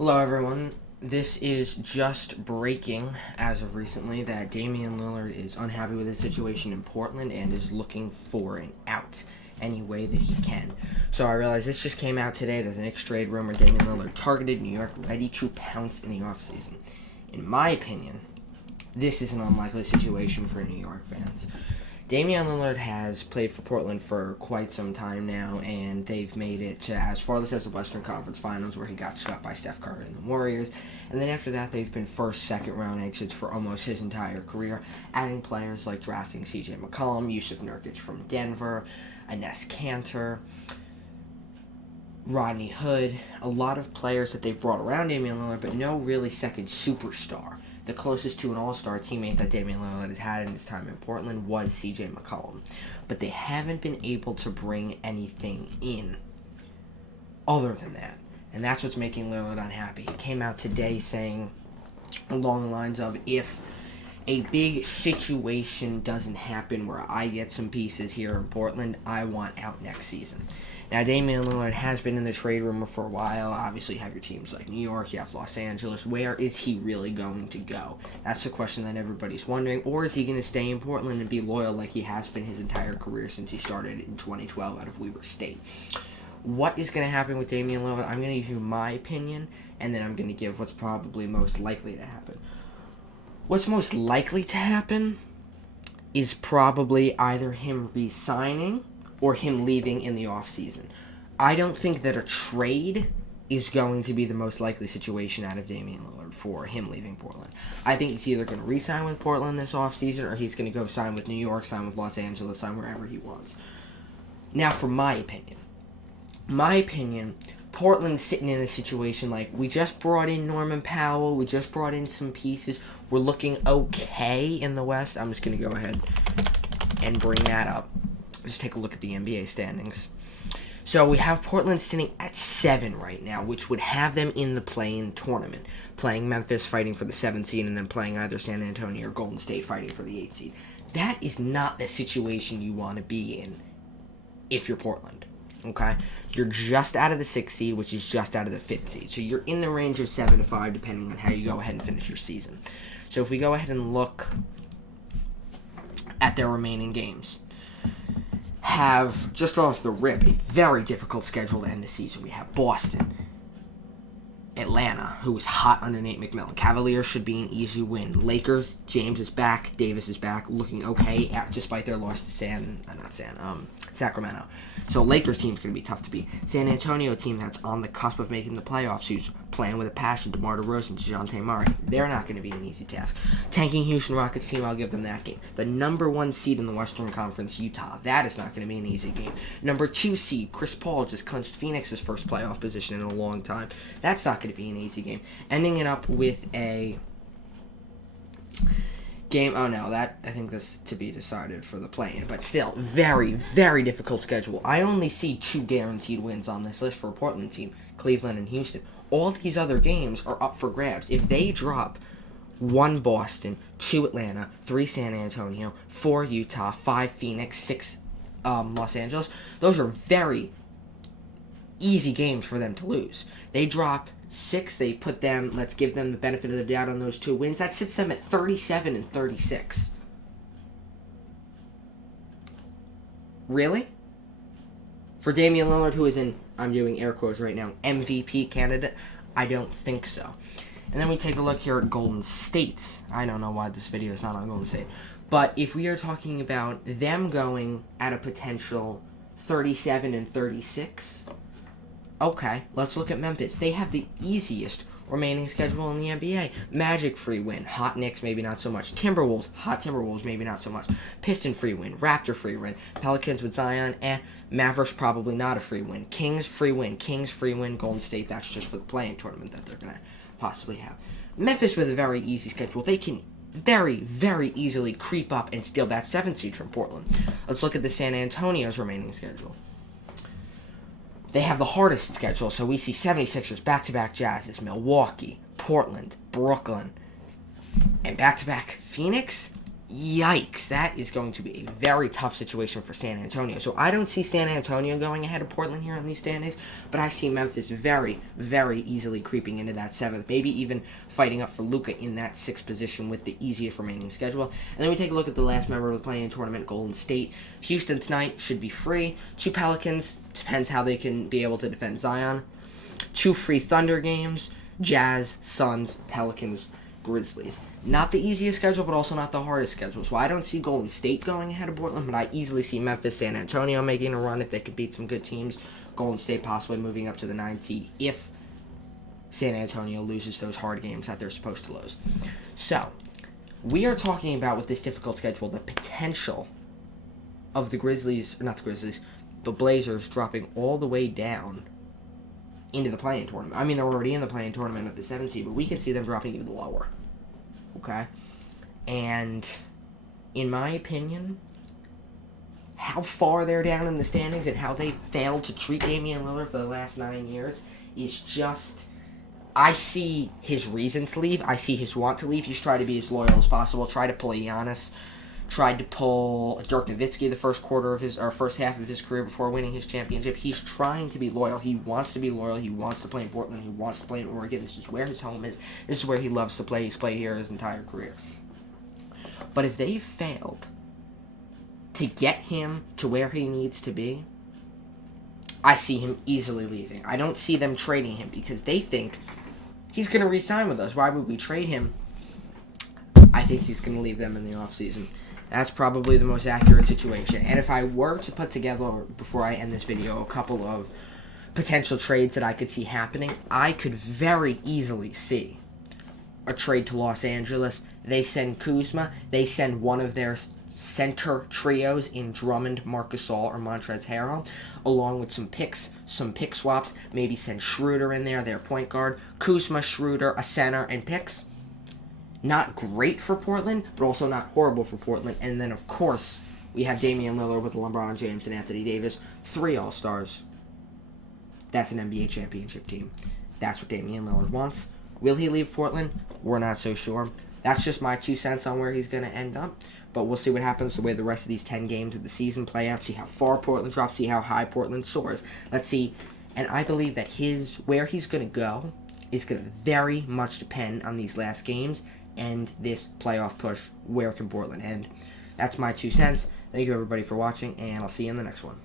Hello, everyone. This is just breaking as of recently that Damian Lillard is unhappy with his situation in Portland and is looking for an out any way that he can. So I realize this just came out today. There's an Knicks trade rumor Damian Lillard targeted New York, ready to pounce in the offseason. In my opinion, this is an unlikely situation for New York fans. Damian Lillard has played for Portland for quite some time now, and they've made it to as farthest as the Western Conference Finals, where he got swept by Steph Curry and the Warriors. And then after that, they've been first, second-round exits for almost his entire career, adding players like drafting C.J. McCollum, Yusuf Nurkic from Denver, Enes Kanter, Rodney Hood, a lot of players that they've brought around Damian Lillard, but no really second superstar. The closest to an all-star teammate that Damian Lillard has had in his time in Portland was C.J. McCollum. But they haven't been able to bring anything in other than that. And that's what's making Lillard unhappy. He came out today saying along the lines of, if a big situation doesn't happen where I get some pieces here in Portland, I want out next season. Now, Damian Lillard has been in the trade rumor for a while. Obviously, you have your teams like New York, you have Los Angeles. Where is he really going to go? That's the question that everybody's wondering. Or is he going to stay in Portland and be loyal like he has been his entire career since he started in 2012 out of Weber State? What is going to happen with Damian Lillard? I'm going to give you my opinion, and then I'm going to give what's probably most likely to happen. What's most likely to happen is probably either him re-signing or him leaving in the offseason. I don't think that a trade is going to be the most likely situation out of Damian Lillard for him leaving Portland. I think he's either going to re-sign with Portland this offseason, or he's going to go sign with New York, sign with Los Angeles, sign wherever he wants. Now, for my opinion, Portland's sitting in a situation like, we just brought in Norman Powell, we just brought in some pieces, we're looking okay in the West. I'm just going to go ahead and bring that up. Just take a look at the NBA standings. So we have Portland sitting at 7 right now, which would have them in the play-in tournament, playing Memphis fighting for the 7th seed, and then playing either San Antonio or Golden State fighting for the 8th seed. That is not the situation you want to be in if you're Portland. Okay? You're just out of the 6th seed, which is just out of the 5th seed. So you're in the range of 7 to 5, depending on how you go ahead and finish your season. So if we go ahead and look at their remaining games, have, just off the rip, a very difficult schedule to end the season. We have Boston, Atlanta, who is hot under Nate McMillan. Cavaliers should be an easy win. Lakers, James is back, Davis is back, looking okay, despite their loss to Sacramento. So Lakers team's going to be tough to beat. San Antonio team that's on the cusp of making the playoffs, who's playing with a passion, DeMar DeRozan, DeJounte Murray. They're not going to be an easy task. Tanking Houston Rockets team, I'll give them that game. The number 1 seed in the Western Conference, Utah. That is not going to be an easy game. Number 2 seed, Chris Paul just clinched Phoenix's first playoff position in a long time. That's not going to be an easy game. Ending it up with a game, I think that's to be decided for the play-in, but still, very, very difficult schedule. I only see 2 guaranteed wins on this list for a Portland team, Cleveland and Houston. All these other games are up for grabs. If they drop 1 Boston, 2 Atlanta, 3 San Antonio, 4 Utah, 5 Phoenix, 6 Los Angeles, those are very easy games for them to lose. They drop 6, they put them, let's give them the benefit of the doubt on those 2 wins. That sits them at 37 and 36. Really? For Damian Lillard, who is in, I'm doing air quotes right now, MVP candidate? I don't think so. And then we take a look here at Golden State. I don't know why this video is not on Golden State. But if we are talking about them going at a potential 37 and 36, okay, let's look at Memphis. They have the easiest remaining schedule in the NBA. Magic free win. Hot Knicks, maybe not so much. Timberwolves, hot Timberwolves, maybe not so much. Piston free win. Raptor free win. Pelicans with Zion, Mavericks probably not a free win. Kings free win. Kings free win. Golden State, that's just for the play-in tournament that they're going to possibly have. Memphis with a very easy schedule. They can very, very easily creep up and steal that 7th seed from Portland. Let's look at the San Antonio's remaining schedule. They have the hardest schedule, so we see 76ers, back-to-back Jazzes, Milwaukee, Portland, Brooklyn, and back-to-back Phoenix. Yikes, that is going to be a very tough situation for San Antonio. So I don't see San Antonio going ahead of Portland here in these standings, but I see Memphis very, very easily creeping into that 7th, maybe even fighting up for Luka in that 6th position with the easiest remaining schedule. And then we take a look at the last member of the play-in tournament, Golden State. Houston tonight should be free. 2 Pelicans, depends how they can be able to defend Zion. 2 free Thunder games, Jazz, Suns, Pelicans, Grizzlies. Not the easiest schedule, but also not the hardest schedule. So I don't see Golden State going ahead of Portland, but I easily see Memphis, San Antonio making a run if they could beat some good teams. Golden State possibly moving up to the 9th seed if San Antonio loses those hard games that they're supposed to lose. So, we are talking about, with this difficult schedule, the potential of the the Blazers dropping all the way down into the play-in tournament. I mean, they're already in the play-in tournament at the 7th seed, but we can see them dropping even lower. Okay? And, in my opinion, how far they're down in the standings and how they failed to treat Damian Lillard for the last 9 years is just... I see his reason to leave. I see his want to leave. He's tried to be as loyal as possible. Tried to pull Giannis. Tried to pull Dirk Nowitzki the first half of his career before winning his championship. He's trying to be loyal. He wants to be loyal. He wants to play in Portland. He wants to play in Oregon. This is where his home is. This is where he loves to play. He's played here his entire career. But if they failed to get him to where he needs to be, I see him easily leaving. I don't see them trading him because they think he's going to re-sign with us. Why would we trade him? I think he's going to leave them in the offseason. That's probably the most accurate situation. And if I were to put together, before I end this video, a couple of potential trades that I could see happening, I could very easily see a trade to Los Angeles. They send Kuzma. They send one of their center trios in Drummond, Marc Gasol, or Montrezl Harrell, along with some pick swaps. Maybe send Schroeder in there, their point guard. Kuzma, Schroeder, a center, and picks. Not great for Portland, but also not horrible for Portland. And then, of course, we have Damian Lillard with LeBron James and Anthony Davis. 3 All-Stars. That's an NBA championship team. That's what Damian Lillard wants. Will he leave Portland? We're not so sure. That's just my 2 cents on where he's going to end up. But we'll see what happens the way the rest of these 10 games of the season play out. See how far Portland drops. See how high Portland soars. Let's see. And I believe that where he's going to go is going to very much depend on these last games and this playoff push. Where can Portland end? That's my 2 cents. Thank you, everybody, for watching, and I'll see you in the next one.